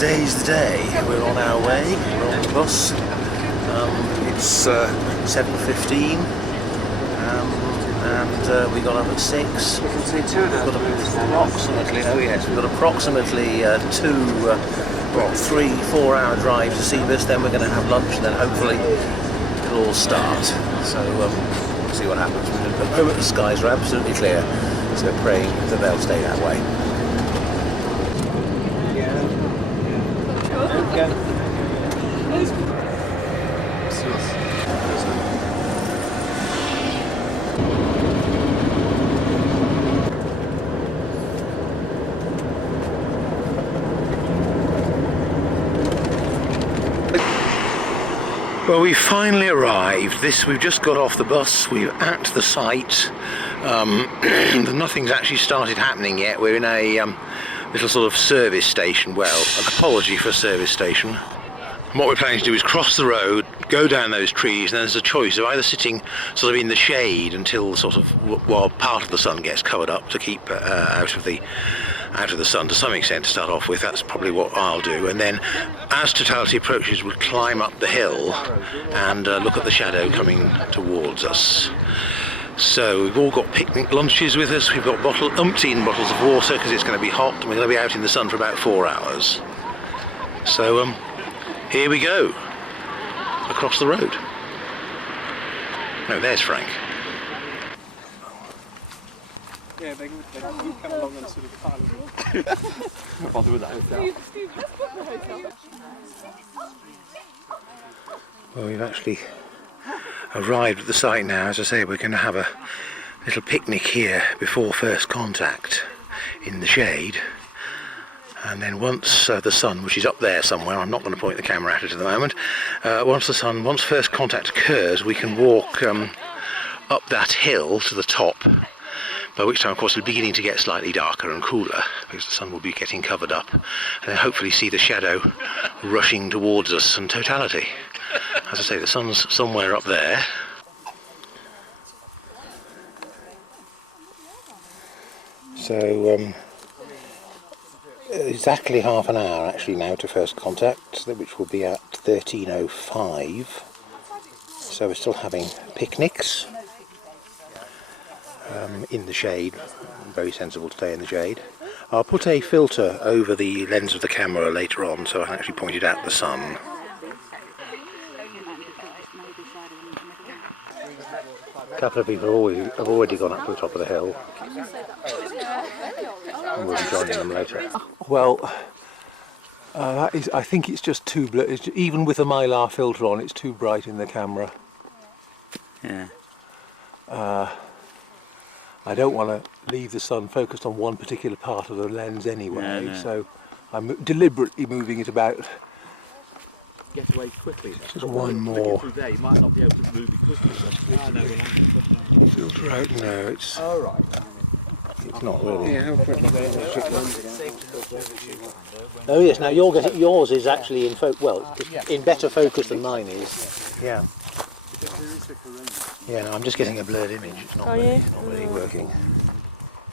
today's the day. We're on our way, we're on the bus. It's 7:15 and we got up at 6. We can see two of We've got approximately, oh yes, we've got approximately 3-4 hour drive to Seabus, then we're going to have lunch and then hopefully it'll all start. So we'll see what happens. At the moment the skies are absolutely clear, so praying that they'll stay that way. Well, we finally arrived. We've just got off the bus. We're at the site. Nothing's actually started happening yet. We're in a little sort of service station. Well, an apology for a service station. And what we're planning to do is cross the road, go down those trees, and there's a choice of either sitting sort of in the shade until sort of while part of the sun gets covered up to keep out of the sun to some extent to start off with. That's probably what I'll do, and then as totality approaches we'll climb up the hill and look at the shadow coming towards us. So we've all got picnic lunches with us, we've got umpteen bottles of water because it's going to be hot and we're going to be out in the sun for about 4 hours. So here we go, across the road. No, there's Frank. Yeah, they can come along and sort of pile them. Not bother with that hotel. Steve, let's book the hotel. Well, we've actually arrived at the site now. As I say, we're going to have a little picnic here before first contact in the shade. And then once the sun, which is up there somewhere, I'm not going to point the camera at it at the moment, once first contact occurs, we can walk up that hill to the top. By which time, of course, it'll be beginning to get slightly darker and cooler because the sun will be getting covered up, and then hopefully see the shadow rushing towards us in totality. As I say, the sun's somewhere up there. So exactly half an hour actually now to first contact, which will be at 13:05. So we're still having picnics. In the shade, very sensible to stay in the shade. I'll put a filter over the lens of the camera later on so I can actually point it at the sun. A couple of people have already gone up to the top of the hill. And we'll be joining them later. Well, I think it's just too even with a Mylar filter on, it's too bright in the camera. Yeah. I don't want to leave the sun focused on one particular part of the lens anyway, no. So I'm deliberately moving it about. Get away quickly. Just one more. You might not be able to move it quickly. Filter out? No, it's. Oh, right. It's not really. Yeah, how quick? Oh yes. Now yours is actually in in better focus than mine is. Yeah. Yeah, no, I'm just getting a blurred image. It's not, it's not really working.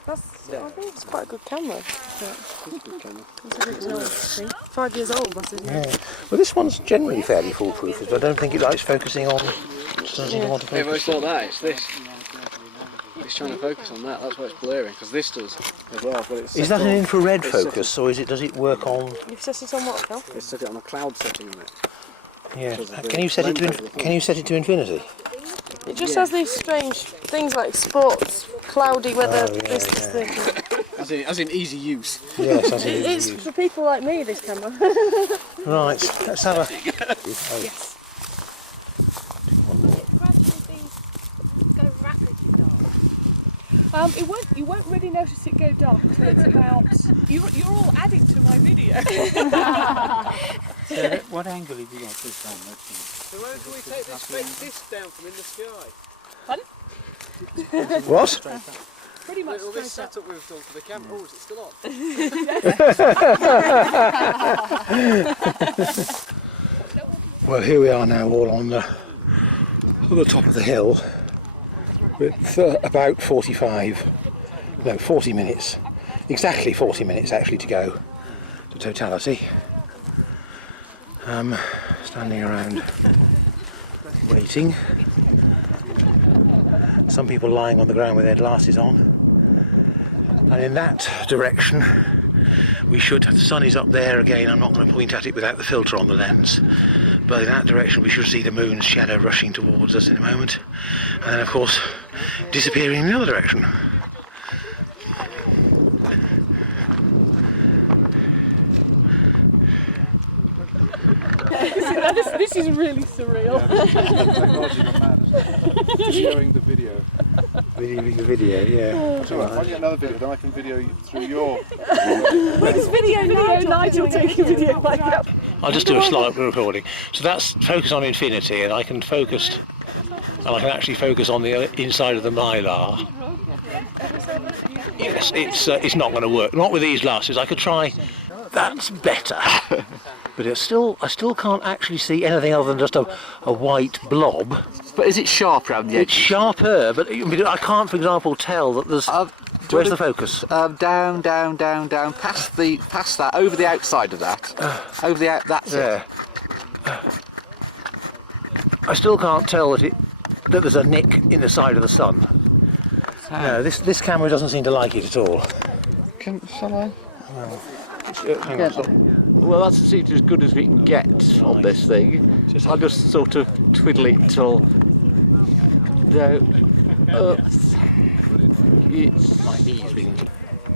I think it's quite a good camera. It's old, 5 years old, must it? Yeah. Well, this one's generally fairly foolproof, but I don't think it likes focusing on. It doesn't seem to want to focus. Yeah, it's not that. It's this. It's trying to focus on that. That's why it's blurring. Because this does as well. But it's is that an infrared focus, or does it work on? You've set it on what, Phil? It's set it on a cloud setting on it. Yeah. Can you set it to infinity? It just has these strange things like sports, cloudy weather, this thing. As in easy use. Yes, as in easy use. It's for people like me, this camera. Right, let's have a... Yes. One more. You won't really notice it go dark until it's about... You're all adding to my video. So what angle have you got this on? So where can we take this down from in the sky? Pardon? What? Pretty much. All this setup we've done for the camera. Oh, is it still on? Well, here we are now, all on the top of the hill, with about 40 minutes, exactly 40 minutes actually to go to totality. Standing around waiting. Some people lying on the ground with their glasses on. And in that direction we should, the sun is up there again, I'm not going to point at it without the filter on the lens, but in that direction we should see the moon's shadow rushing towards us in a moment, and then of course disappearing in the other direction. This is really surreal. Videoing the video. Videoing the video, yeah. So if I get another video, then I can video you through your... It's video Nigel taking video like that. I'll just do a slight recording. So that's focus on infinity, and I can focus, and I can actually focus on the inside of the mylar. Yes, it's not going to work. Not with these glasses. I could try. That's better. But I still can't actually see anything other than just a white blob. But is it sharp around the edge? It's sharper, but I can't, for example, tell that there's... where's the focus? Down, past that, over the outside of that. Over the that's there. I still can't tell that there's a nick in the side of the sun. No, this camera doesn't seem to like it at all. Shall I? Hang on, stop. Well, that's as good as we can get on this thing. I'll just sort of twiddle it till... It's... My knees being...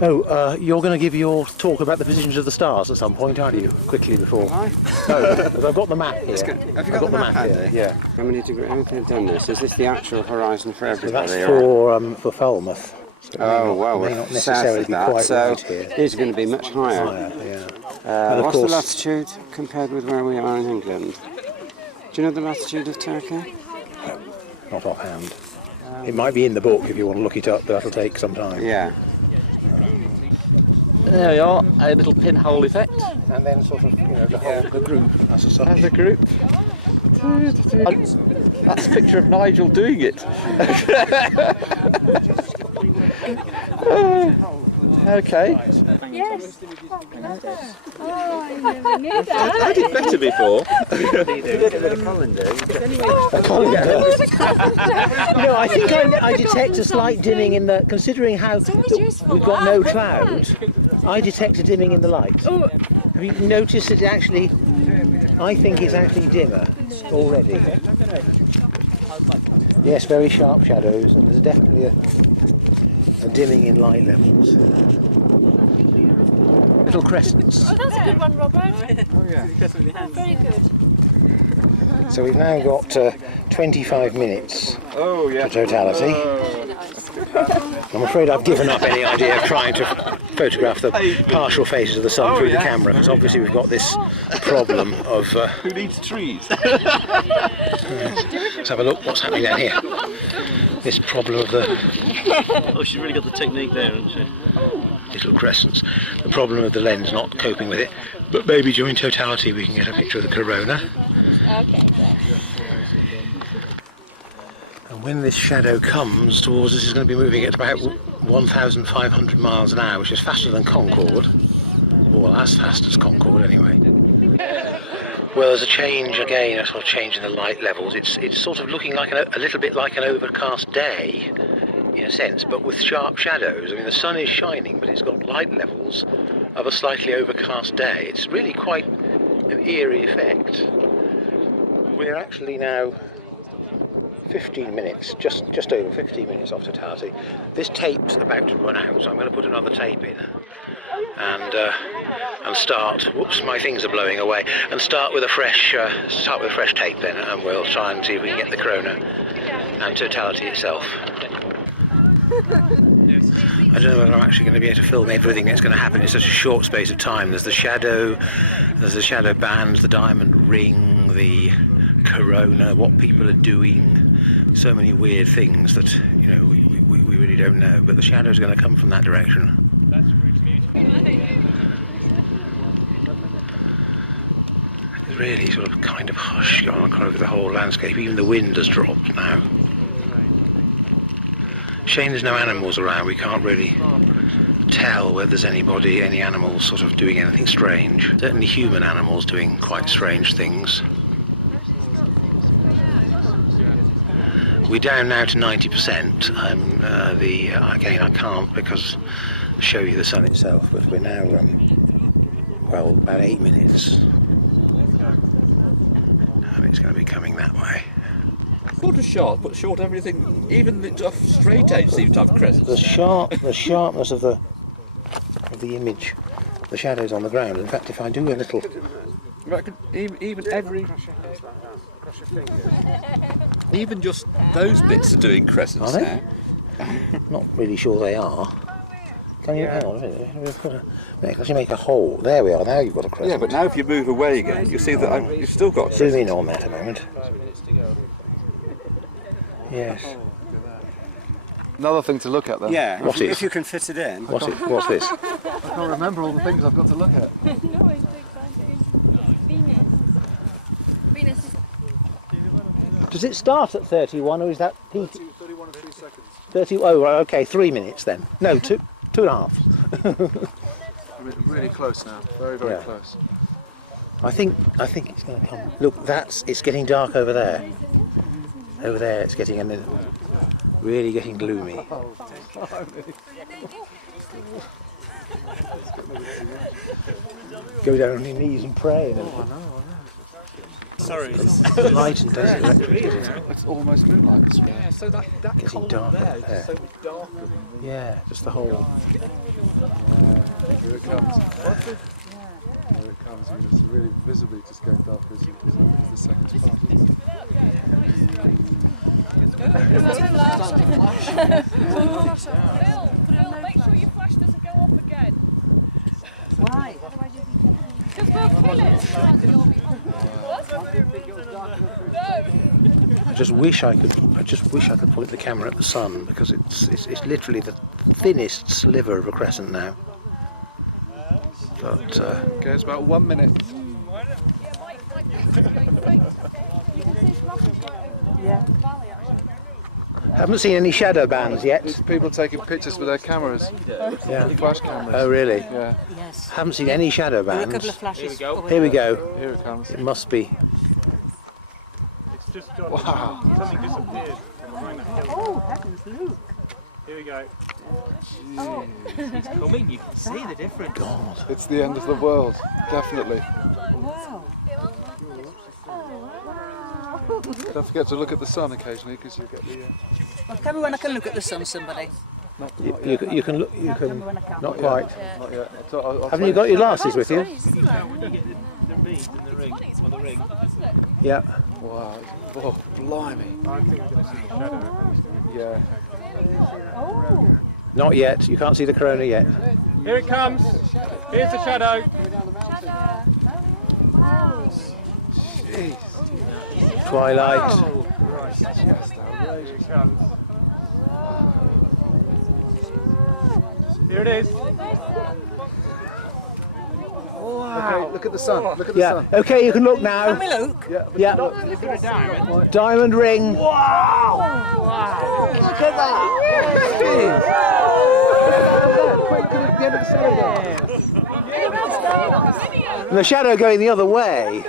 Oh, you're going to give your talk about the positions of the stars at some point, aren't you? Quickly before. Am I? No, because I've got the map here. Have you got the map handy? Yeah. How many degrees? How can I have done this? Is this the actual horizon for So everybody? that's or- for Falmouth. So Oh well, may we're not south necessarily of be that, quite so right here. these are going to be much higher. Yeah. And of What's the course- latitude compared with where we are in England? Do you know the latitude of Turkey? Not offhand. It might be in the book if you want to look it up, but that'll take some time. Yeah. There we are, a little pinhole effect. And then sort of, the group as such. As a group. That's a picture of Nigel doing it. Okay. Yes. I did better before. No, I think I detect a slight dimming in the, considering how we've got no clouds, I detect a dimming in the light. Have you noticed it actually, I think it's actually dimmer already. Yes, very sharp shadows, and there's definitely a dimming in light levels. Little crescents. Oh, that's a good one, Robert. Oh, yeah. Very good. So we've now got 25 minutes to totality. I'm afraid I've given up any idea of trying to photograph the partial phases of the sun through the camera, because obviously we've got this problem of... Who needs trees? Let's have a look what's happening down here. This problem of the... Oh, she's really got the technique there, hasn't she? Little crescents. The problem of the lens not coping with it. But maybe during totality we can get a picture of the corona. Okay. And when this shadow comes towards us, it's going to be moving at about 1,500 miles an hour, which is faster than Concorde. Well, as fast as Concorde anyway. Well, there's a change again, a sort of change in the light levels. It's sort of looking like a little bit like an overcast day, in a sense, but with sharp shadows. I mean, the sun is shining, but it's got light levels of a slightly overcast day. It's really quite an eerie effect. We're actually now 15 minutes, just over 15 minutes off totality. This tape's about to run out, so I'm going to put another tape in and start. Whoops, my things are blowing away. And start with a fresh tape then, and we'll try and see if we can get the corona and totality itself. I don't know whether I'm actually going to be able to film everything that's going to happen in such a short space of time. There's the shadow bands, the diamond ring, the corona, what people are doing, so many weird things that we really don't know. But the shadow's going to come from that direction. There's really sort of kind of hush going on over the whole landscape. Even the wind has dropped now. Shame there's no animals around. We can't really tell whether there's any animals sort of doing anything strange. Certainly human animals doing quite strange things. We're down now to 90%. Again, I can't because show you the sun itself, but we're now well, about 8 minutes, and it's going to be coming that way. Sort of sharp, but short everything. Even the straight edge seems to have crescents. The sharpness of the image, the shadows on the ground. In fact, if I do a little, even just those bits are doing crescents are they? now. Not really sure they are. Can you hang on a minute? We've got to actually make a hole. There we are. Now you've got a crescent. Yeah, but now if you move away again, you see that you've still got Zoom crescents. in on that a moment. Yes. Another thing to look at then. Yeah, What is? if you can fit it in. What's this? I can't remember all the things I've got to look at. Venus is Does it start at 31 or is that peak? 31 and 3 seconds. 30. Oh, right, okay, 3 minutes then. No, 2.5. Really close now. Very, very Yeah. close. I think it's going to come. Look, it's getting dark over there. Over there, it's getting really getting gloomy. Go down on your knees and pray. Sorry. The light and desert electric getting, It's almost moonlight. Yeah, so that getting column darker there up is there. so much darker than the... Yeah, just the whole. Here it comes. Here it comes. I mean, it's really visibly just going darker as the seconds pass. Phil, make sure your flash doesn't go off again. Why? Because we'll kill it. What? No. I just wish I could point the camera at the sun because it's literally the thinnest sliver of a crescent now. But Okay, it's about 1 minute. You can see flashes right over the valley actually. haven't seen any shadow bands yet. It's people taking pictures with their cameras. Yeah. Flash cameras. Oh really? Yeah. Yes. Haven't seen any shadow There are a couple bands. of flashes. Here we go. Here it comes. It must be. Wow. Something disappeared. Oh, heavens, look. Here we go. Oh. It's coming, you can see the difference. God. It's the end of the world. Definitely. Wow. Don't forget to look at the sun occasionally because you get the... Well, tell me when I can look at the sun, somebody. You can look. You Tell me can. when I can. Not quite. Not yet. I'll Haven't you got your glasses with you? When you get the beads in the ring, or the ring. Yeah. Wow. Oh, blimey. I think I'm going to see the shadow. Yeah. Oh. Not yet. You can't see the corona yet. Here it comes. Here's the shadow. Jeez. Twilight. Right. Here it comes. Here it is. Okay, look at the sun. Look at the Yeah. sun. Okay, you can look now. Can we look? Yeah. Yeah. Is there a diamond? Diamond ring. Look at that. Quick, look at the end of the sun again. And the shadow going the other way.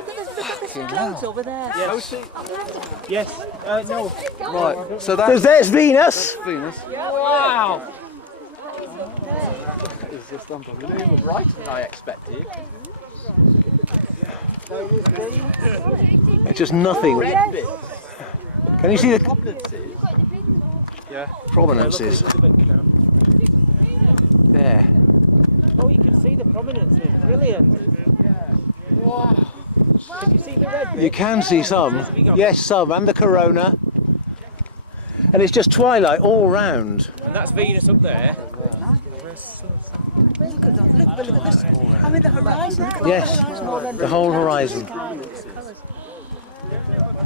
Clouds over there. Yes. No. Right, so Because there's Venus. Venus. Wow. It's just unbelievable. Brighter than I expected. It's just nothing. Can you see the Yeah. prominences? There. Oh, you can see the prominences. Brilliant. Wow. Can you see the red? You can see some. Yes, some. And the corona. And it's just twilight all round. And that's Venus up there. Look at that. Look at this. I mean, the horizon. Look at Yes, the horizon. the whole horizon.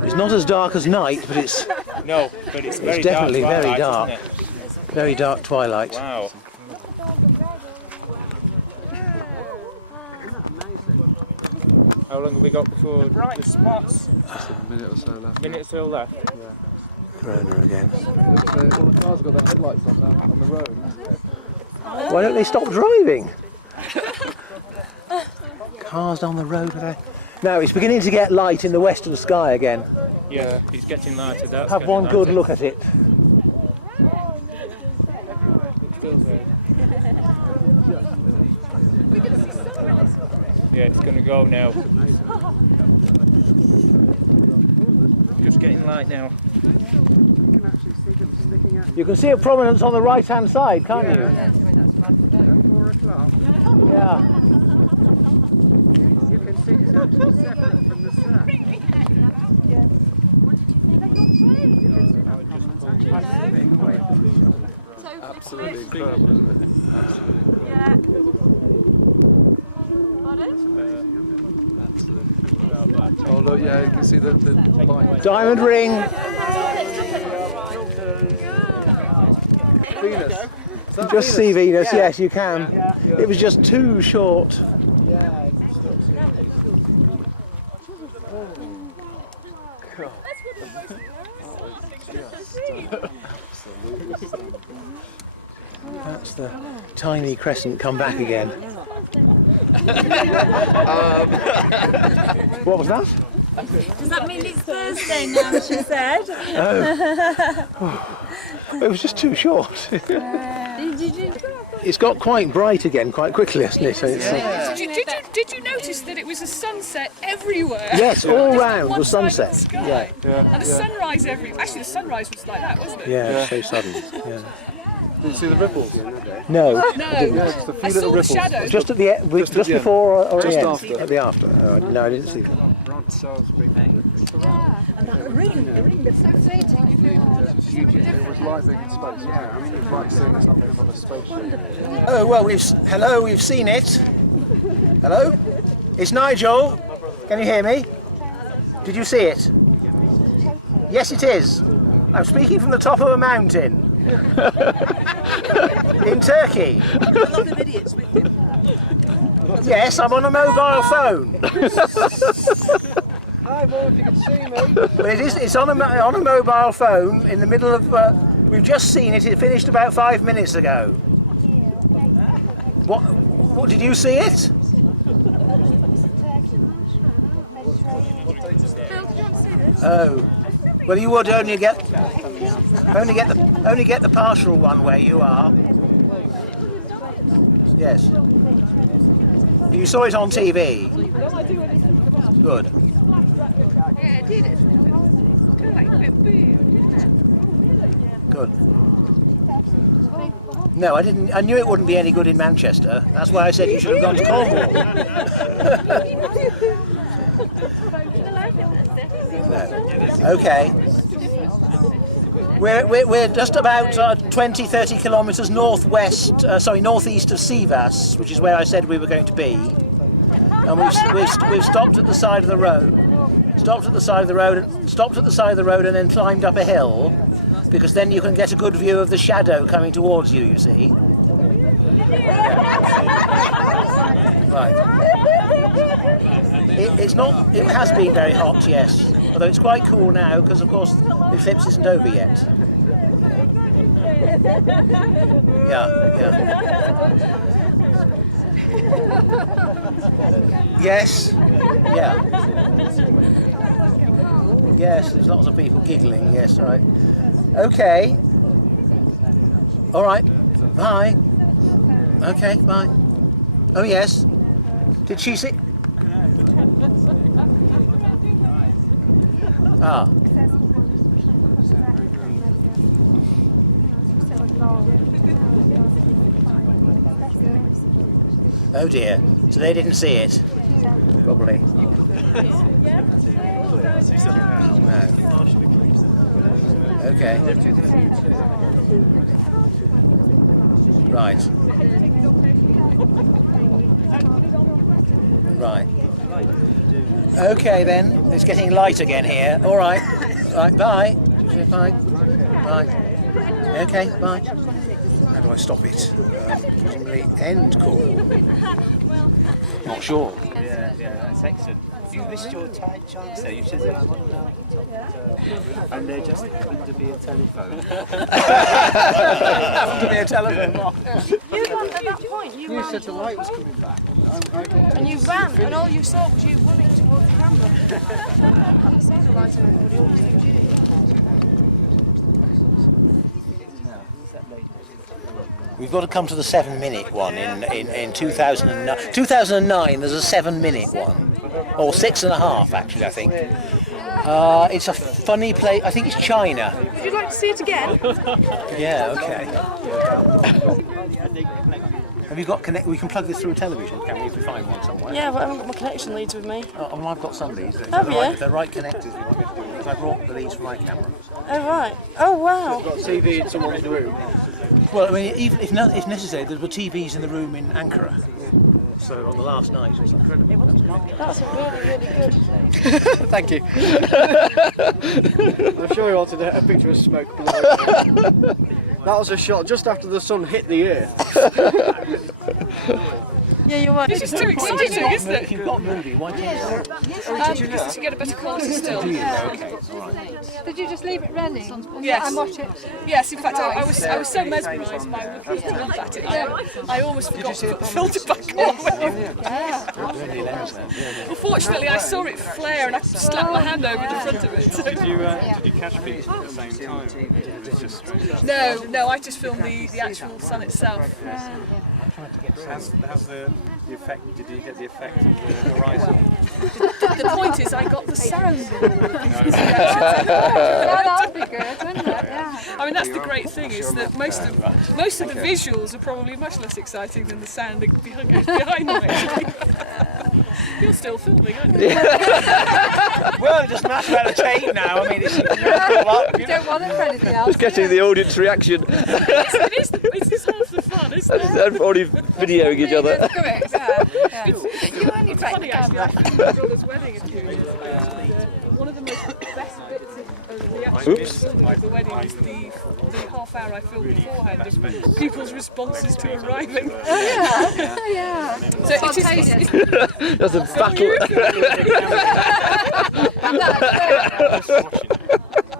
It's not as dark as night, but it's No, but it's very definitely dark. very twilight, dark. isn't Very dark twilight. it? Wow. How long have we got before bright spots? Just a minute or so left. Minute still left. Corona again. All the cars have got their headlights on now on the road. Why don't they stop driving? Cars on the road today. Now it's beginning to get light in the western sky again. Yeah, it's getting lighter. That's Have one good look at it. Yeah, it's going to go now. Just getting light now. You can see a prominence on the right hand side, can't you? Yeah. You can see it's actually separate from the sun. Absolutely incredible, isn't it? Yeah. Oh look, yeah, you can see the light. Diamond ring. Venus. Just see Venus, yes you can. It was just too short. That's the tiny crescent come back again. What was that? Does that mean it's Thursday now, she said? It was just too short. It's got quite bright again quite quickly, hasn't it? So Did you notice that it was a sunset everywhere? yes, all round One was side of sunset. the sky. Yeah, And a sunrise everywhere. Actually, the sunrise was like that, wasn't it? yeah, so sudden. Yeah. Did you see the ripples? No, No, Yeah, just a few I little saw the ripples. shadow. just at the end, just the end. before or at Just the end? after. At the after. Oh, no, I didn't see that. It was like being in space. Yeah, I mean, it's like seeing something from a spaceship. Oh well, we've seen it. Hello, it's Nigel. Can you hear me? Did you see it? Yes, it is. I'm speaking from the top of a mountain in Turkey. A lot of idiots with him. Yes, I'm on a mobile phone. Hi, Mo, if you can see me. Well, it's on a mobile phone in the middle of. We've just seen it. It finished about 5 minutes ago. What did you see it? Oh, well, you would only get the partial one where you are. Yes. You saw it on TV. Good. Good. No, I didn't. I knew it wouldn't be any good in Manchester. That's why I said you should have gone to Cornwall. No. Okay. We're just about 20-30 kilometres northeast of Sivas, which is where I said we were going to be. And we've stopped at the side of the road. Stopped at the side of the road and then climbed up a hill, because then you can get a good view of the shadow coming towards you, you see. Right. It has been very hot, yes. Although it's quite cool now, because of course the eclipse isn't over yet. Yeah. Yes. Yeah. Yes, there's lots of people giggling, yes, right. Okay. All right. Bye. Okay, bye. Oh, yes. Did she see? Ah. Oh dear. So they didn't see it? Probably. No. Okay. Right. Right. Okay then. It's getting light again here. All right. Right. Bye. Bye. Bye. Okay. Bye. how do I stop it? Presumably end call. Not sure. Yeah, that's excellent. You missed your chance there. You should say, I'm on now. And there just happened to be a telephone. Happened to be a telephone. You ran at that point. You said the light was coming back. And you ran, and all you saw was you running towards the camera. I didn't see the light on everybody, all you see was you. We've got to come to the 7-minute one in 2009. 2009 there's a 7-minute one, or 6.5 actually I think. It's a funny place, I think it's China. Would you like to see it again? Yeah, okay. Have you got connect? We can plug this through a television, can we, if we find one somewhere? Yeah, but I haven't got my connection leads with me. Oh, well, I've got some leads. Have you? They're right connectors we want me to do, because I brought the leads for my camera. Oh, right. Oh, wow. Got a TV in someone's room. Well, I mean, even if necessary, there were TVs in the room in Ankara. So on the last night it was incredible. That's really, really good. Thank you. I'm sure he wanted a picture of smoke below. That was a shot just after the sun hit the earth. Yeah, you're right. This is too exciting, isn't it? If you've got a movie, why do you Just to get a better quality still. Okay, all right. Did you just leave it running? Yes. And watch it? Yes, in fact, I was so mesmerised by looking at it. I almost forgot to put the filter back on. Unfortunately, I saw it flare and I slapped my hand over the front of it. Did you catch people at the same time? No, I just filmed the actual sun itself. How's the effect? Did you get the effect of the horizon? The point is, I got the sound. That would be good, wouldn't it? Yeah. I mean, that's the great thing, is that most of the visuals are probably much less exciting than the sound that goes behind them. Actually. You're still filming, aren't you? Well, it doesn't matter about the tape now. I mean, it's You don't want it for anything else. Getting the audience reaction. It is half the fun, isn't it? Everybody videoing each other. Correct, yeah. You only take the Funny actually, I camera. filmed my brother's wedding a few years ago. One of the most best bits of the actual filming of the wedding is the half hour I filmed beforehand of people's responses to arriving. Yeah. So it is. That's a battle.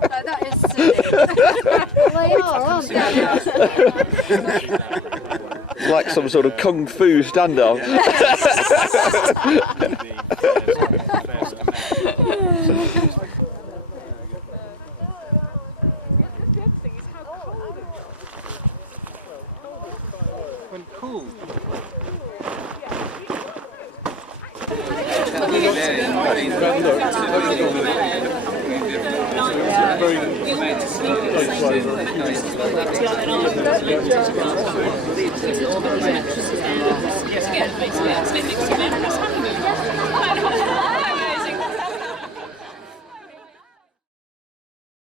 That is silly. They are, aren't they? Like some sort of kung fu standoff. When cool. Yes,